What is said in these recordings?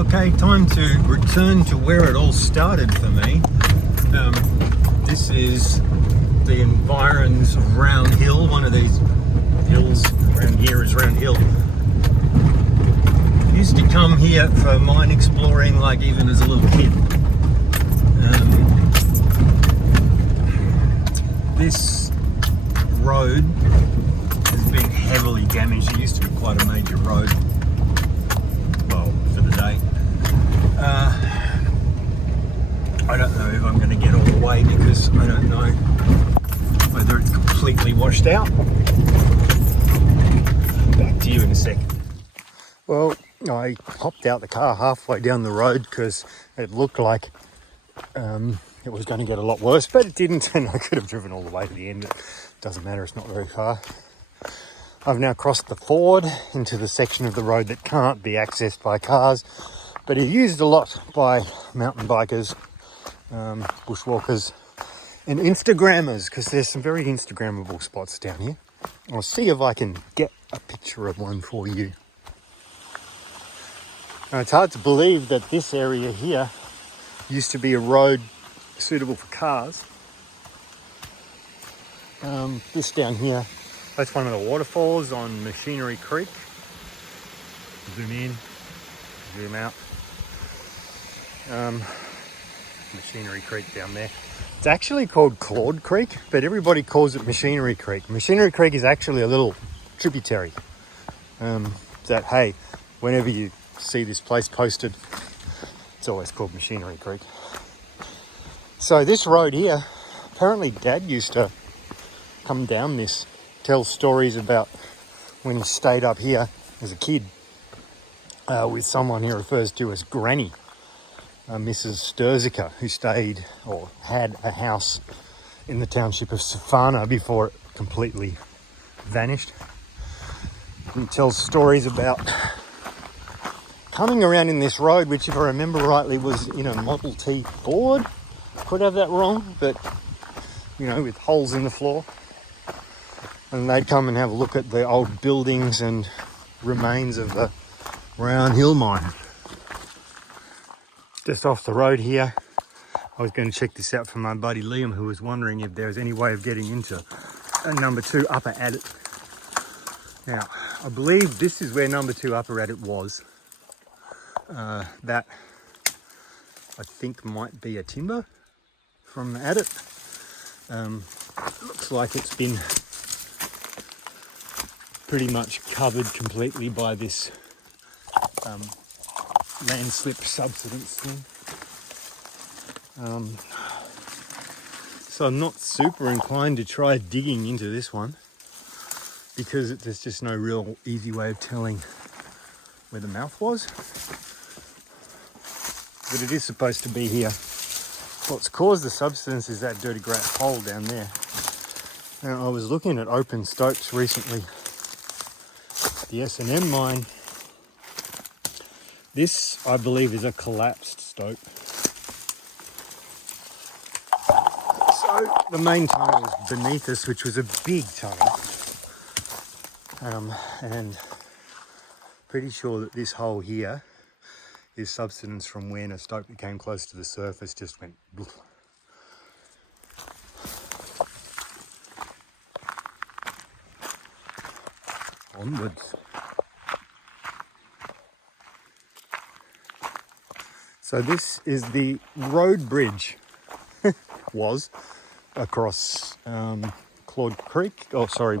Okay, time to return to where it all started for me. This is the environs of Round Hill. One of these hills around here is Round Hill. Used to come here for mine exploring, like even as a little kid. This road has been heavily damaged. It used to be quite a major road. Well, for the day. I don't know if I'm going to get all the way because I don't know whether it's completely washed out. Back to you in a second. Well, I hopped out the car halfway down the road because it looked like it was going to get a lot worse, but it didn't, and I could have driven all the way to the end. It doesn't matter, it's not very far. I've now crossed the ford into the section of the road that can't be accessed by cars, but is used a lot by mountain bikers, bushwalkers, and Instagrammers, because there's some very Instagrammable spots down here. I'll see if I can get a picture of one for you. Now, it's hard to believe that this area here used to be a road suitable for cars. This down here, that's one of the waterfalls on Machinery Creek. Zoom in, zoom out. Machinery Creek down there. It's actually called Claude Creek, but everybody calls it Machinery Creek. Machinery Creek is actually a little tributary. That, hey, whenever you see this place posted, it's always called Machinery Creek. So this road here, apparently Dad used to come down this, tell stories about when he stayed up here as a kid with someone he refers to as Granny, Mrs. Sturziker, who stayed or had a house in the township of Safana before it completely vanished. He tells stories about coming around in this road, which if I remember rightly was in a Model T Ford. Could have that wrong, but you know, with holes in the floor. And they'd come and have a look at the old buildings and remains of the Round Hill mine. Just off the road here, I was going to check this out for my buddy Liam, who was wondering if there was any way of getting into number 2 Upper Adit. Now, I believe this is where number 2 Upper Adit was. That I think might be a timber from Adit. Looks like it's been pretty much covered completely by this landslip subsidence thing. So I'm not super inclined to try digging into this one because there's just no real easy way of telling where the mouth was. But it is supposed to be here. What's caused the subsidence is that dirty great hole down there. Now, I was looking at open stopes recently. The S&M mine. This, I believe, is a collapsed stope. So the main tunnel is beneath us, which was a big tunnel. And pretty sure that this hole here is subsidence from when a stope that came close to the surface just went bloof. Onwards. So this is the road bridge, was across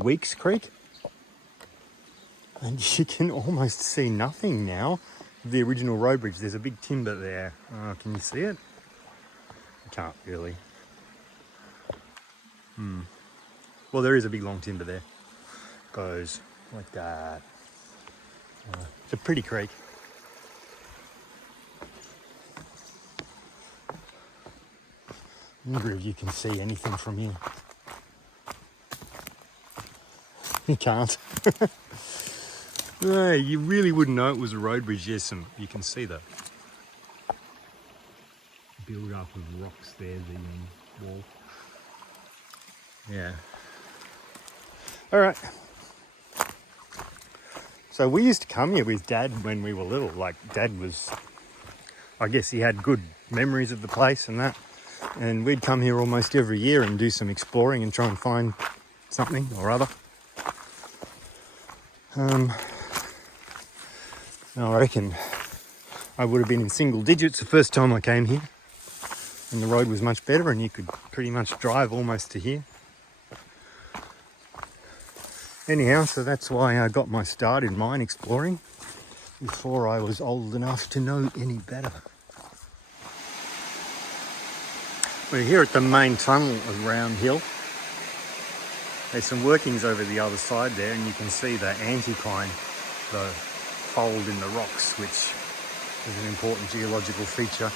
Weeks Creek. And you can almost see nothing now. The original road bridge, there's a big timber there. Can you see it? You can't really. Well, there is a big long timber there. Goes like that. It's a pretty creek. I wonder if you can see anything from here. You can't. No, you really wouldn't know it was a road bridge. Yes, you can see the build up of rocks there, the wall. Yeah. All right. So we used to come here with Dad when we were little. Like, Dad was I guess he had good memories of the place and that. And we'd come here almost every year and do some exploring and try and find something or other. I reckon I would have been in single digits the first time I came here, and the road was much better and you could pretty much drive almost to here. Anyhow, so that's why I got my start in mine exploring before I was old enough to know any better. We're here at the main tunnel of Round Hill. There's some workings over the other side there, and you can see the anticline, the fold in the rocks, which is an important geological feature.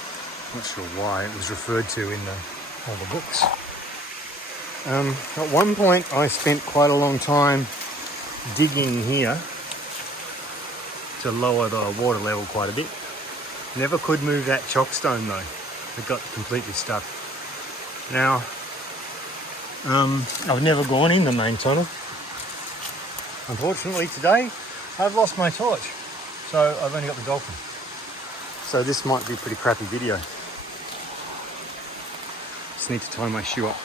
Not sure why it was referred to in all the books. At one point I spent quite a long time digging here to lower the water level quite a bit. Never could move that chockstone though. It got completely stuck. Now, I've never gone in the main tunnel. Unfortunately today, I've lost my torch. So I've only got the dolphin. So this might be a pretty crappy video. Just need to tie my shoe up.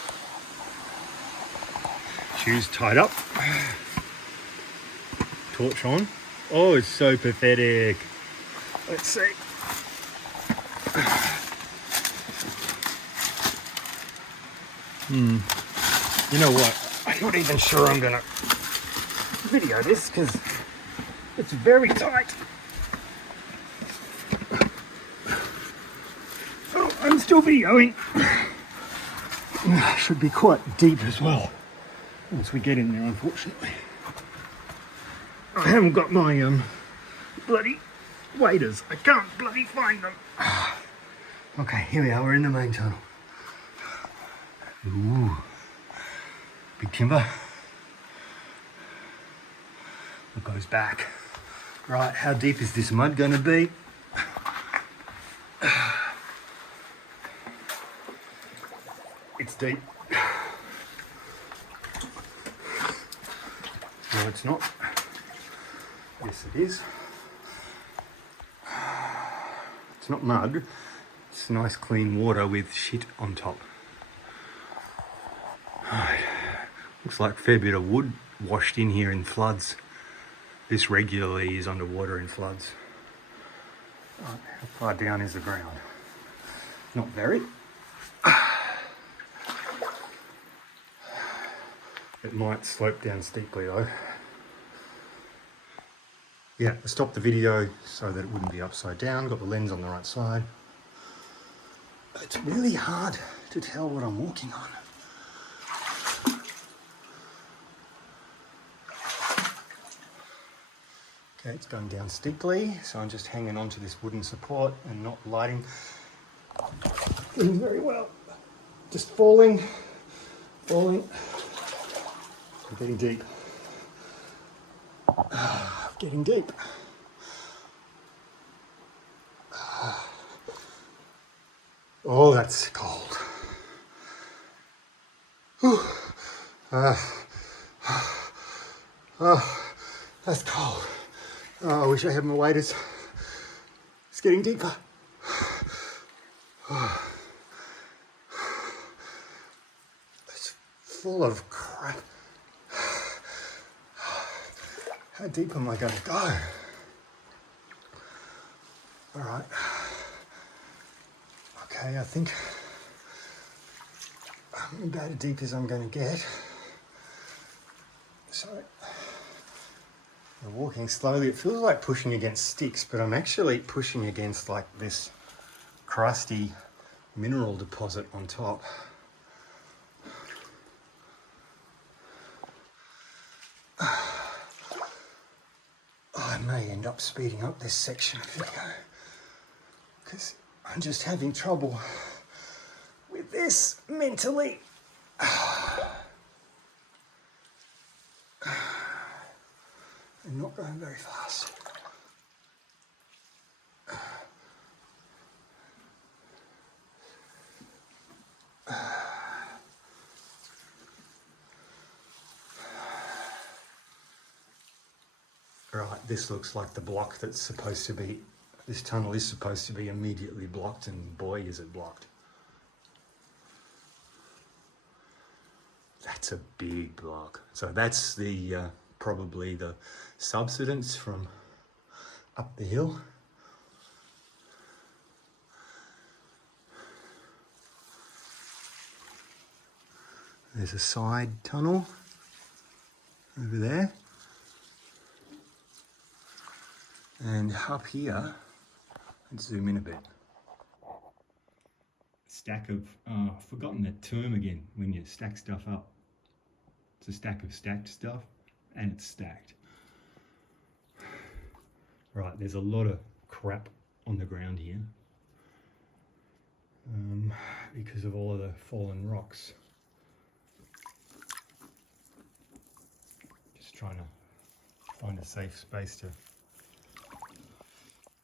Shoes tied up. Torch on. Oh, it's so pathetic. Let's see. You know what? I'm not even sure I'm gonna video this because it's very tight. Oh, I'm still videoing. Should be quite deep as well once we get in there, unfortunately. I haven't got my bloody waders. I can't bloody find them. Okay, here we are. We're in the main tunnel. Ooh, big timber. It goes back. Right, how deep is this mud going to be? It's deep. No, it's not. Yes, it is. It's not mud. It's nice clean water with shit on top. Looks like a fair bit of wood washed in here in floods. This regularly is underwater in floods. How far down is the ground? Not very. It might slope down steeply though. Yeah, I stopped the video so that it wouldn't be upside down. Got the lens on the right side. It's really hard to tell what I'm walking on. Okay, it's going down steeply, so I'm just hanging on to this wooden support and not lighting very well. Just falling. I'm getting deep. Getting deep. Oh, that's cold. That's cold. Oh, I wish I had my waders. It's getting deeper. It's full of crap. How deep am I going to go? All right. Okay, I think I'm about as deep as I'm going to get. So, I'm walking slowly. It feels like pushing against sticks, but I'm actually pushing against like this crusty mineral deposit on top. I may end up speeding up this section of video because I'm just having trouble with this mentally. I'm not going very fast. Right, this looks like the block that's supposed to be This tunnel is supposed to be immediately blocked, and boy is it blocked. That's a big block. So that's the probably the subsidence from up the hill. There's a side tunnel over there. And up here, let's zoom in a bit. Stack of, I've forgotten that term again, when you stack stuff up. It's a stack of stacked stuff, and it's stacked. Right, there's a lot of crap on the ground here because of all of the fallen rocks. Just trying to find a safe space to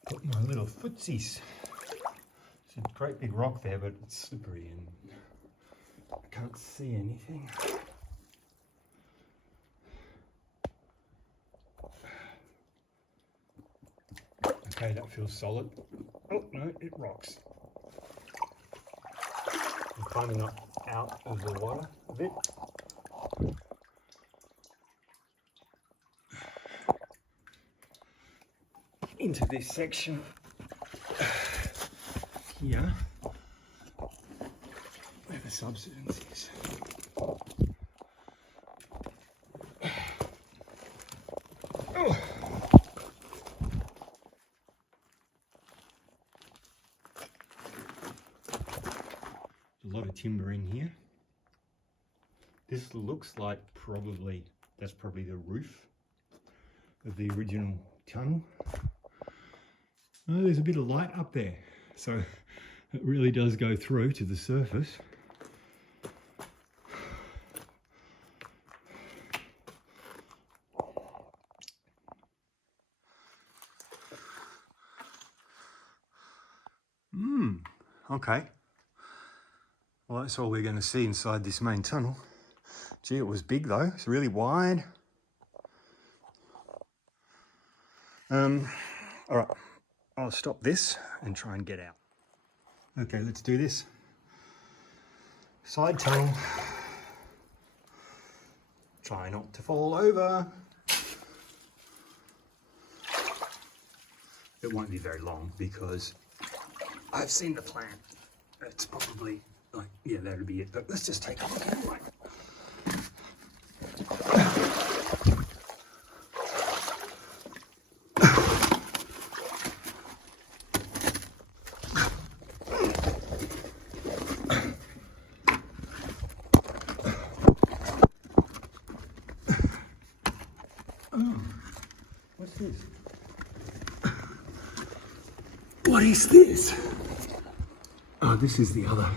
put my little footsies. There's a great big rock there, but it's slippery and I can't see anything. Okay, that feels solid. Oh no, it rocks. I'm climbing up out of the water a bit. Into this section here, where the subsidence is. Oh. A lot of timber in here. This looks like that's probably the roof of the original tunnel. Oh, there's a bit of light up there, so it really does go through to the surface. Okay. Well, that's all we're going to see inside this main tunnel. Gee, it was big though. It's really wide. All right. I'll stop this and try and get out. Okay, let's do this. Side tunnel. Try not to fall over. It won't be very long because I've seen the plan. It's probably like, yeah, that'll be it. But let's just take a look anyway. What's this? What is this? Oh, this is the other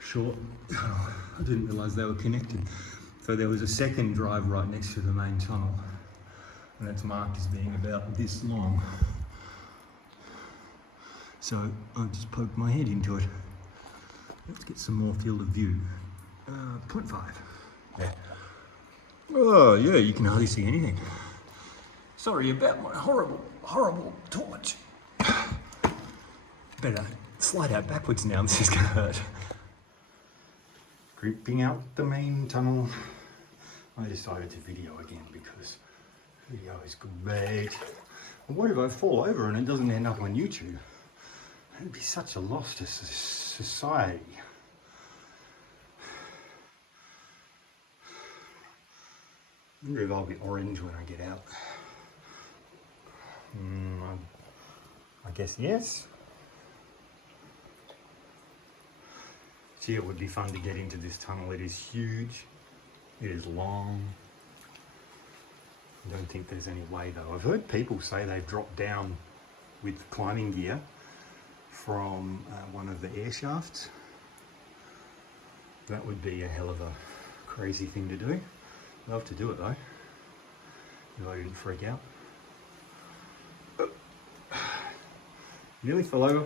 short tunnel. I didn't realise they were connected. So there was a second drive right next to the main tunnel, and it's marked as being about this long. So I just poked my head into it. Let's get some more field of view. 0.5. Yeah. Oh yeah, you can hardly see anything. Sorry about my horrible torch. Better slide out backwards now, this is gonna hurt. Creeping out the main tunnel. I decided to video again because video is great. And what if I fall over and it doesn't end up on YouTube? It'd be such a loss to society. I wonder if I'll be orange when I get out. I guess yes. Gee, it would be fun to get into this tunnel. It is huge. It is long. I don't think there's any way though. I've heard people say they've dropped down with climbing gear from one of the air shafts. That would be a hell of a crazy thing to do. Love to do it though, if I didn't freak out. Nearly fell over.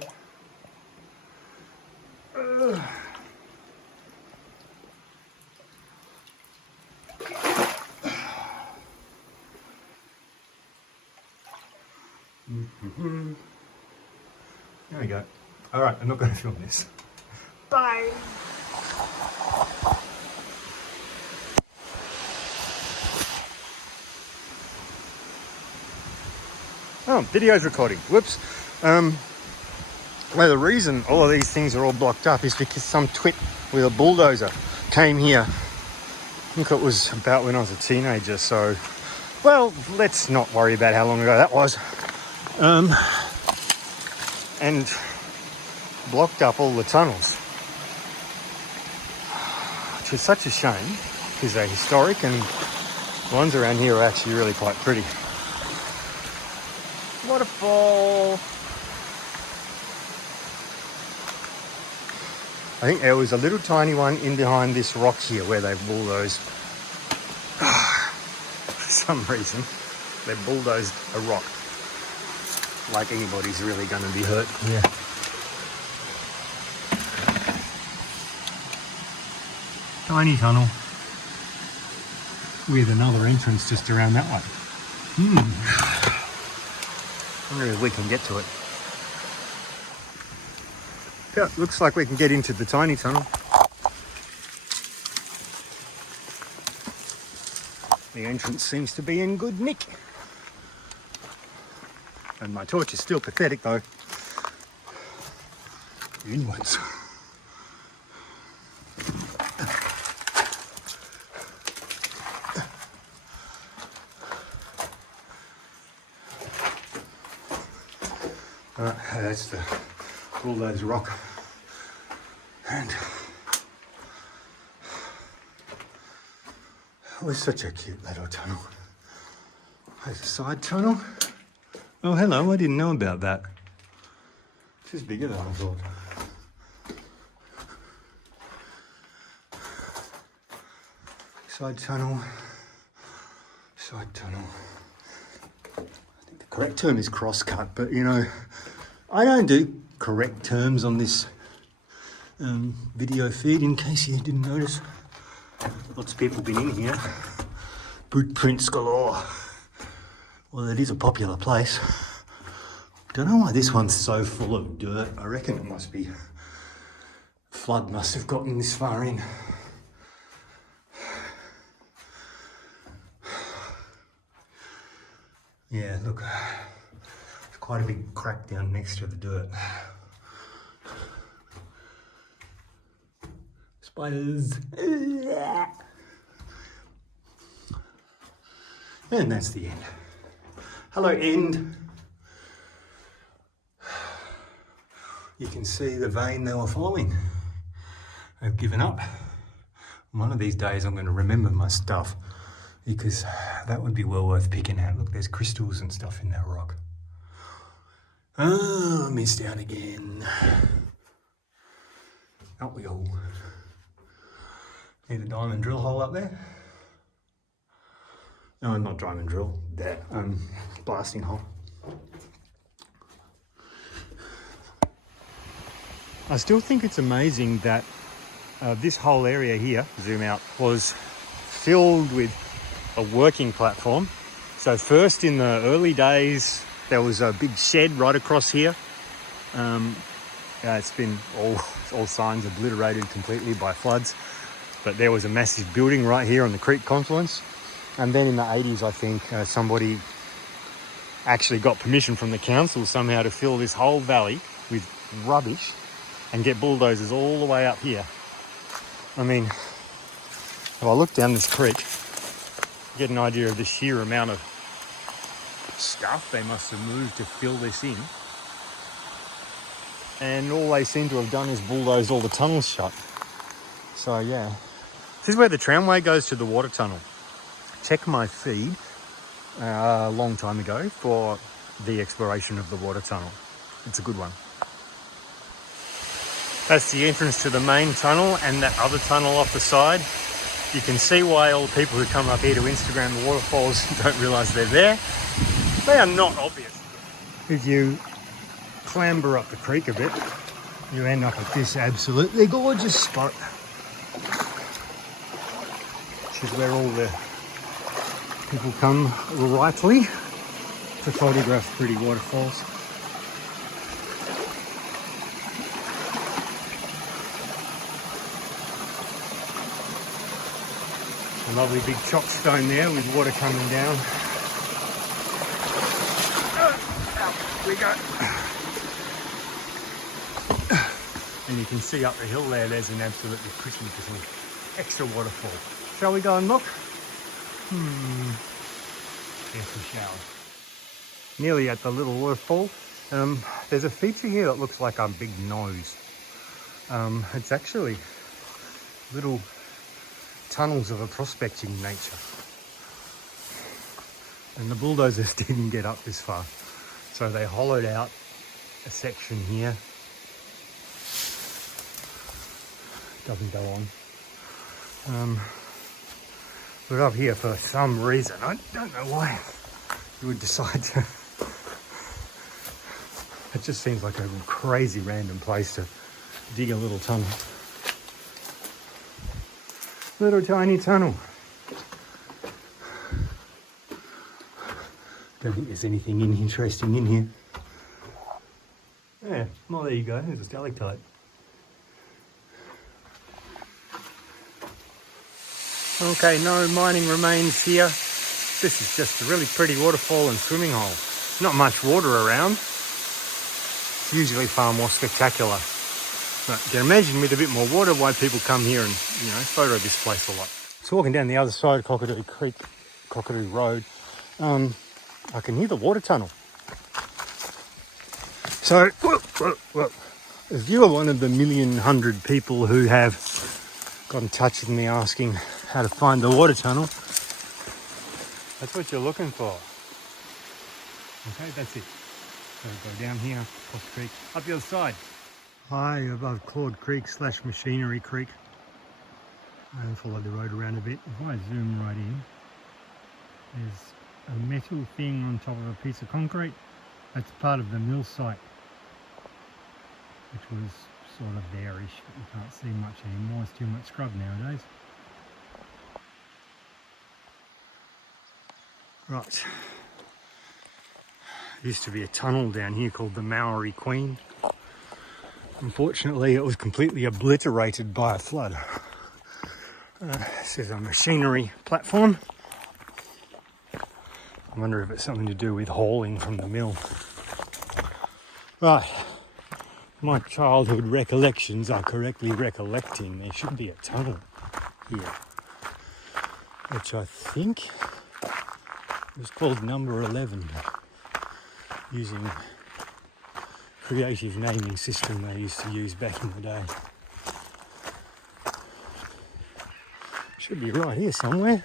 we go. All right, I'm not going to film this. Bye. Oh, video's recording. Whoops. Well, the reason all of these things are all blocked up is because some twit with a bulldozer came here. I think it was about when I was a teenager, so... Well, let's not worry about how long ago that was. And blocked up all the tunnels. Which is such a shame, because they're historic and the ones around here are actually really quite pretty. Waterfall! I think there was a little tiny one in behind this rock here where they bulldozed. For some reason, they bulldozed a rock. Like anybody's really going to be hurt. Yeah. Tiny tunnel with another entrance just around that way. I wonder if we can get to it. Yeah, looks like we can get into the tiny tunnel. The entrance seems to be in good nick. And my torch is still pathetic though. Inwards. Alright, that's the bulldoze rock. And it was such a cute little tunnel. There's a side tunnel. Oh, hello, I didn't know about that. This is bigger than I thought. Side tunnel. Side tunnel. I think the correct term is cross-cut, but you know, I don't do correct terms on this video feed, in case you didn't notice. Lots of people been in here. Boot prints galore. Well, it is a popular place. Don't know why this one's so full of dirt. I reckon it must be... flood must have gotten this far in. Yeah, look. There's quite a big crack down next to the dirt. Spiders. And that's the end. Hello, end. You can see the vein they were following. I've given up. One of these days I'm going to remember my stuff, because that would be well worth picking out. Look, there's crystals and stuff in that rock. Oh, missed out again. Aren't we all? Need a diamond drill hole up there. No, not diamond drill. That blasting hole. I still think it's amazing that this whole area here, zoom out, was filled with a working platform. So first in the early days, there was a big shed right across here. It's been all signs obliterated completely by floods. But there was a massive building right here on the creek confluence. And then in the 80s, I think somebody actually got permission from the council somehow to fill this whole valley with rubbish and get bulldozers all the way up here. I mean, if I look down this creek, you get an idea of the sheer amount of stuff they must have moved to fill this in. And all they seem to have done is bulldoze all the tunnels shut. So yeah, this is where the tramway goes to the water tunnel. Check my feed a long time ago for the exploration of the water tunnel. It's a good one. That's the entrance to the main tunnel, and that other tunnel off the side. You can see why all the people who come up here to Instagram the waterfalls don't realise they're there. They are not obvious. If you clamber up the creek a bit, you end up at this absolutely gorgeous spot, which is where all the people come rightly to photograph pretty waterfalls. A lovely big chockstone there with water coming down. Out we go. And you can see up the hill there's an absolutely pretty little extra waterfall. Shall we go and look? Yes, we shall. Nearly at the little waterfall. There's a feature here that looks like a big nose. It's actually little tunnels of a prospecting nature. And the bulldozers didn't get up this far. So they hollowed out a section here. Doesn't go on. But up here for some reason, I don't know why you would decide to. It just seems like a crazy random place to dig a little tunnel. Little tiny tunnel. Don't think there's anything interesting in here. Yeah, well there you go, there's a stalactite. Okay, no mining remains here. This is just a really pretty waterfall and swimming hole. Not much water around. It's usually far more spectacular. But you can imagine with a bit more water why people come here and, you know, photo this place a lot. So walking down the other side of Cockatoo Creek, Cockatoo Road, I can hear the water tunnel. So, if you are one of the 1,100,000 people who have got in touch with me asking how to find the water tunnel, that's what you're looking for. Okay, that's it. So go down here, across the creek, up the other side. High above Claude Creek / Machinery Creek. And follow the road around a bit. If I zoom right in, there's a metal thing on top of a piece of concrete. That's part of the mill site, which was sort of there-ish, but you can't see much anymore. It's too much scrub nowadays. Right. Used to be a tunnel down here called the Maori Queen. Unfortunately, it was completely obliterated by a flood. This is a machinery platform. I wonder if it's something to do with hauling from the mill. Right, my childhood recollections are correctly recollecting. There should be a tunnel here, which I think was called number 11, using creative naming system they used to use back in the day. Should be right here somewhere.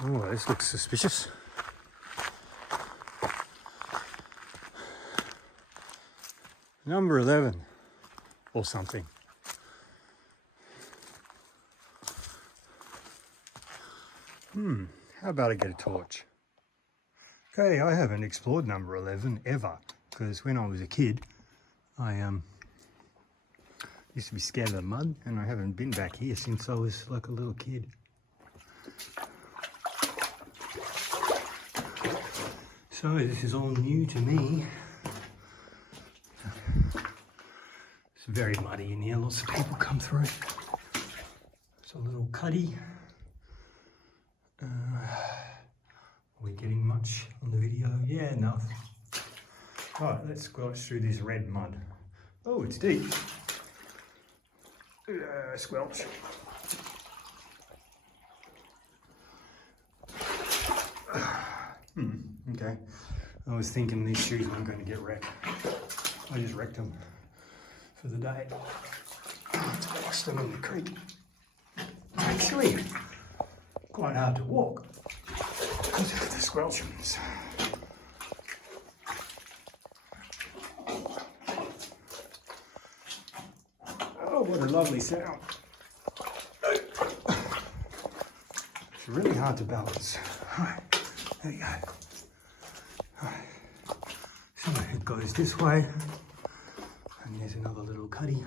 Oh, this looks suspicious. Number 11 or something. How about I get a torch? Okay, I haven't explored number 11 ever, because when I was a kid, I used to be scared of the mud, and I haven't been back here since I was like a little kid. So this is all new to me. It's very muddy in here, lots of people come through. It's a little cuddy. Are we getting much on the video? Yeah, enough. Alright, let's squelch through this red mud. Oh, it's deep. Squelch. Okay. I was thinking these shoes weren't going to get wrecked. I just wrecked them for the day. To wash them in the creek. Actually, quite hard to walk because of the squelchings. Oh, what a lovely sound. It's really hard to balance. Alright, there you go. Alright. So it goes this way, and there's another little cuddy.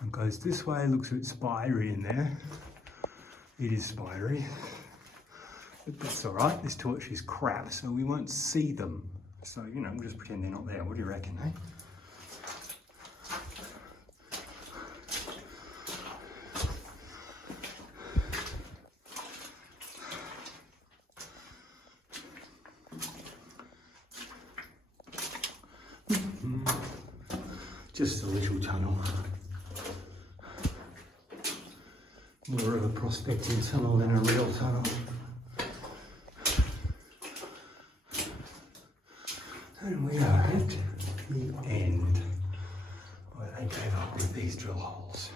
It goes this way, looks a bit spiry in there. It is spiry, but that's alright. This torch is crap, so we won't see them. So, you know, we'll just pretend they're not there. What do you reckon, eh? Just a little tunnel. More of a prospecting tunnel than a real tunnel. And we are at the end where they gave up with these drill holes.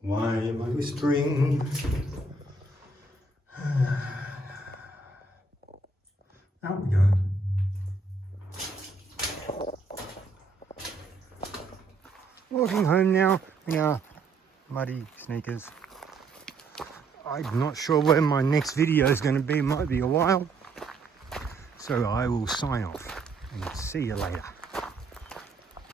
Why am I whispering? Out we go. Walking home now in our muddy sneakers. I'm not sure when my next video is going to be. It might be a while. So I will sign off and see you later.